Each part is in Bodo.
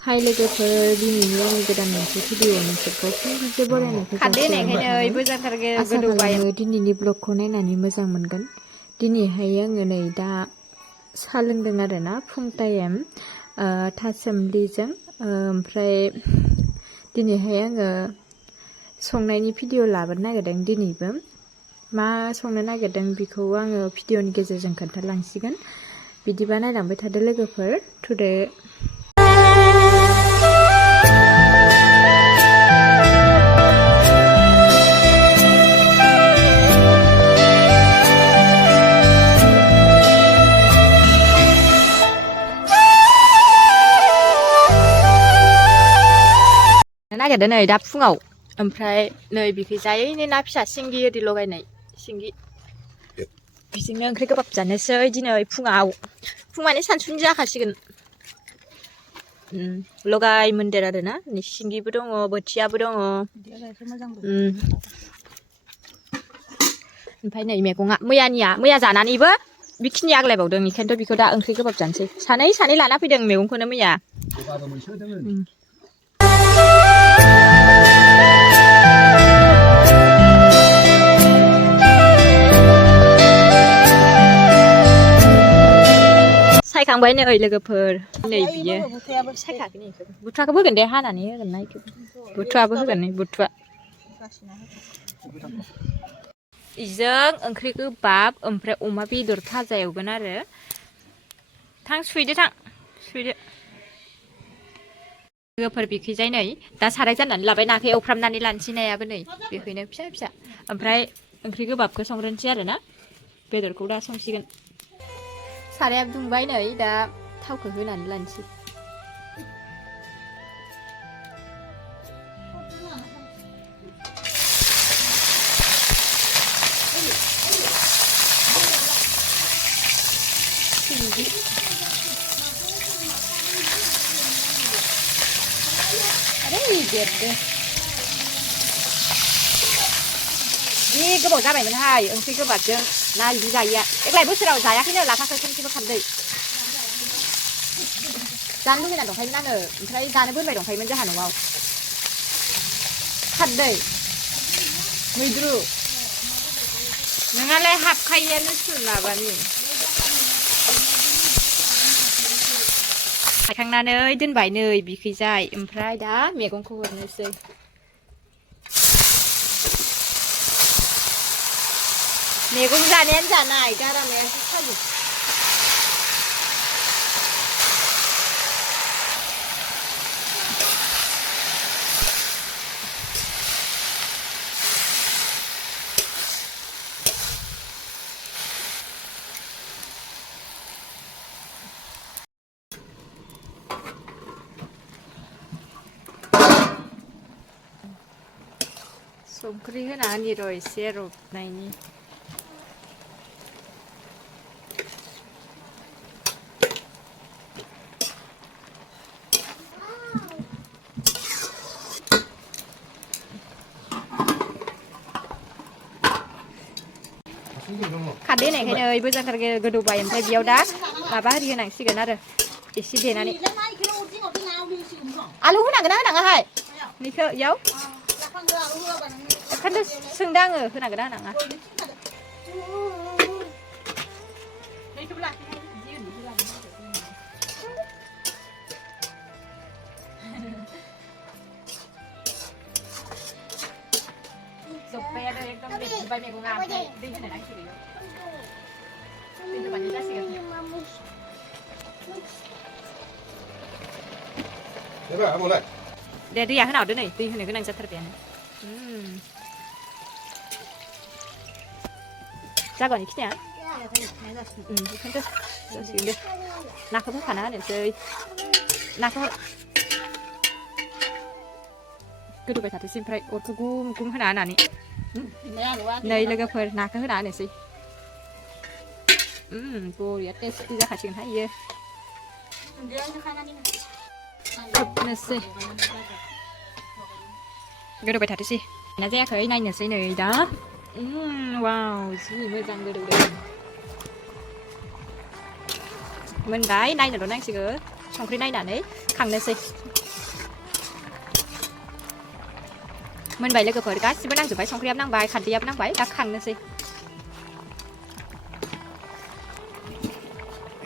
Hai लोगोफोर दिनैनि आंनि गोदान मोनसे भिडिअ नोंसोरखौ फिन खनसे बरायनायखौ जासिहरबाय। आसा खालामो दिनैनि ब्लगखौ नायनानै मोजां मोनगोन। दिनैहाय आङो नै दा साहा लोंदों आरोना फुं टाइम थासुमलिजों ओमफ्राय दिनैहाय आङो संनायनि भिडिअ लाबोनो नागिरदों। दिनैबो मा संनो नागिरदों बेखौ आङो भिडिअनि गेजेरजों खोन्थालांसिगोन। बिदिबा नायलांबाय थादो लोगोफोर टुडे नागिरदों नै दा फुङाव ओमफ्राय नै बिखैजायनो ना फिसा सिंगि ओरै लगायनाय सिंगि बिजोंनो ओंख्रि गोबाब जानोसै दिनै फुङाव फुं माने सानसुनि जाखासिगोन। लगाय मोन्देर आरोना सिंगिबो दङ बोथियाबो दङ। ओमफ्राय नै मैगङा मैया जानानैबो बेखिनि आग्लायबावदों बेखायनोथ' बेखौ दा ओंख्रि गोबाब जानोसै। सानै लाना फैदों मैगंखौनो मैया। सायखांबाय नै लोगोफोर नै बियो सायखाखै बुथुवाखौ होगोन दे हानानै होगोन ना बुथुवाबो होगोन नै बुथुवा इजों ओंख्रि गोबाब ओमफ्राय अमा बेदर भाजा एवगोन आरो थां सुहैदो लोगोफोर बिखैजाय नै दा साराय जाननानै लाबाय नाखौ एवफ्रामनानै लानोसै नायाबो नै बेखैनो फिसा ओमफ्राय ओंख्रि गोबाबखौ संग्रोनोसै आरोना बेदरखौ दा संसिगोन। साराया दुंबाय नै दा थावखौ होनानै लानोसै। देरदो जि गोबाव जाबायमोनहाय ओंख्रि गोबाबजों ना बिदि जायैया देग्लाय बोसोराव जायाखैनो लाफाखौ खनसेबो खारदै जानो लुगैना दंखायोमोन आङो ओमफ्राय जानो बोरबाय दंखायोमोन जोंहा न'आव खारदै मैद्रु नोंहालाय हाबखायोआनो माबानि खायखांनानै दोनबाय नै बिखैजाय ओमफ्राय दा मैगंखौ हरनोसै। मैगं जानायानो जानाय गारामायासो सालु संख्रि होनानै र' एसे रबनायनि खारदै होनायखायनो ओइबो जाथार गोदौबाय ओमफ्राय बेयाव दा माबा आरि होनांसिगोन आरो एसे देनानै आलु होनांगोन ना होनाङाहाय नैखौ इयाव ओंखायनोथ' सोंदों आङो होनांगोन ना होनाङा जोब्बाय आरो एकदम जोब्बाय मैगङा ओमफ्राय दै होनो नांसिगोन दै होबानो जासिगोन। दे दैया होना हरदो नै दै होनो गोनां जाथारबायानो जागोन बेखिनिया बेखायनोथ' जासिगोन दे नाखौ होखाना होनोसै नाखौ गोदौबाय थाथोंसै ओमफ्राय अरखौ गुम होना होनानै नै लोगोफोर नाखौ होना होनोसै बरिया टेस्टि जाखासिगोनहाय इयो खोबनोसै गोदौबाय थाथोंसै ना जायाखै नायनोसै नै दा वाव जि मोजां गोदौदों मोनबाय नायनोल' नांसिगोन संख्रि नायनानै खांनोसै मोनबाय लोगोफोर गासिबो नांजोबबाय संख्रियाबो नांबाय खारदैयाबो नांबाय दा खांनोसै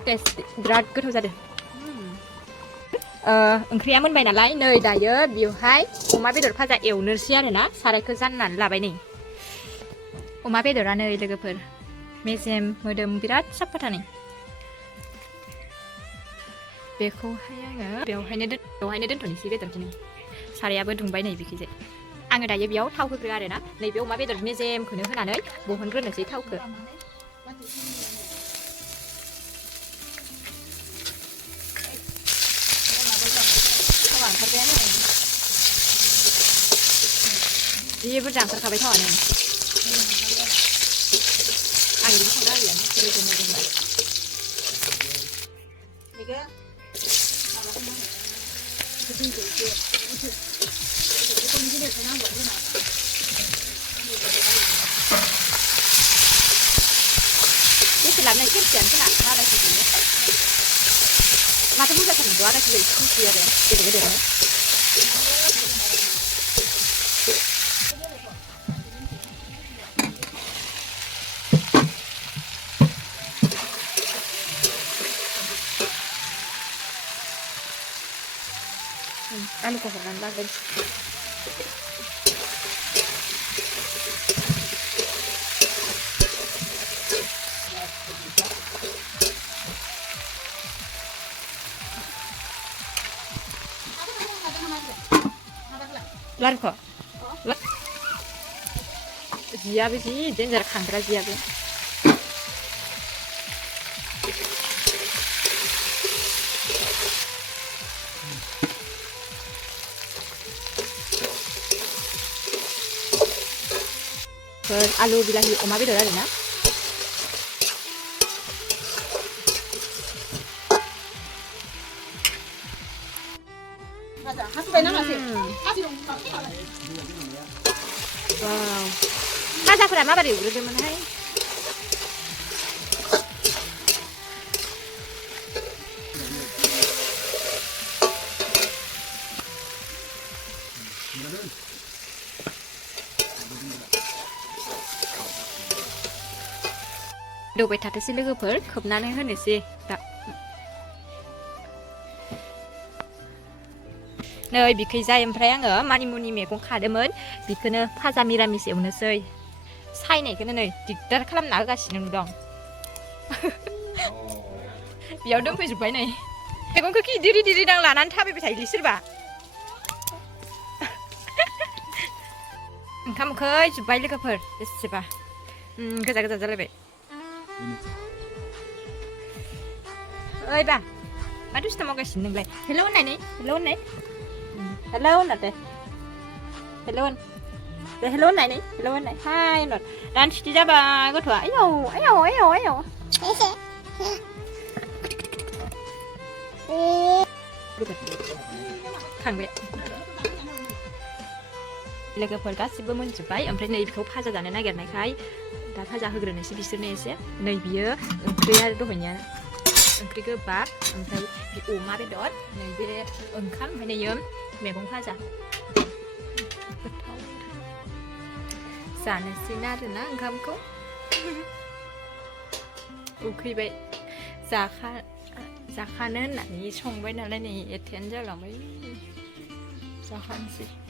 टेस्ट बिराद गोथाव जादों ओंख्रिया मोनबाय नालाय नै दायो बेवहाय अमा बेदर भाजा एवनोसै आरोना सारायखौ जाननानै लाबाय नै अमा बेदरा नै लोगोफोर मेजेम मोदोम बिराद साफाथा नै बेखौहाय आङो बेवहायनो दोनथ'नोसै बेदरखौ नै सारायाबो दुंबाय नै बिखैजाय आङो दायो बेयाव थाव होग्रो आरोना नैबे अमा बेदर मेजेमखौनो होनानै बहनग्रोनोसै थावखौ जि बुरजा ओंखारखाबाय थावानो आं बिदिनो संनो हायोआनो बेसे लाबनाय सेरसेयानो खोना आधा केजि माथो बुरजाथार नंगौ आधा केजि खुसि आरो गेदेर गेदेरनो आलुखौ हरनानै लागोन लारुखौ जियाबो जि देन्जार खांग्रा जियाबो आलु बिलाहि अमा बेदर आरोना भाजाफोरा माबोरै एवग्रोदोंमोनहाय दौबाय थाथोंसै लोगोफोर खोबनानै होनोसै दा नै बिखैजाय ओमफ्राय आङो मानिमुनि मैगं खादोंमोन बिखौनो भाजा मिरामिस एवनोसै सायनायखौनो नै दिगदार खालामना होगासिनो दं बेयाव दोनफैजोब्बाय नै मैगंखौ गिदिर गिदिर आं लानानै थाबायबाय थायोलै सोरबा ओंखाम उखै जोब्बाय लोगोफोर बेसेबा गोजा गोजा जालायबाय ओइ बा मा दुस्थ मावगासिनो नोंलाय हेलौ होननानै हेलौ होननाय हेलौ होनना दे हेलौ होन दे हेलौ होननानै हेलौ होननाय हाय होनहर दानथिथि जाबाय गथ'आ आयौ आयौ आयौ आयौ खांबाय लोगोफोर गासिबो मोनजोब्बाय ओमफ्राय नै बेखौ भाजा जानो नागिरनायखाय दा भाजा होग्रोनोसै बिसोरनो एसे नै बियो ओंख्रिया दहायनिया ओंख्रि गोबाब ओमफ्राय बे अमा बेदर नै बे ओंखाम ओमफ्राय नैयो मैगं भाजा जानोसै आरोना ओंखामखौ उखैबाय जाखानो होननानै संबाय नालाय नै एथेयानो जालांबाय जाखानोसै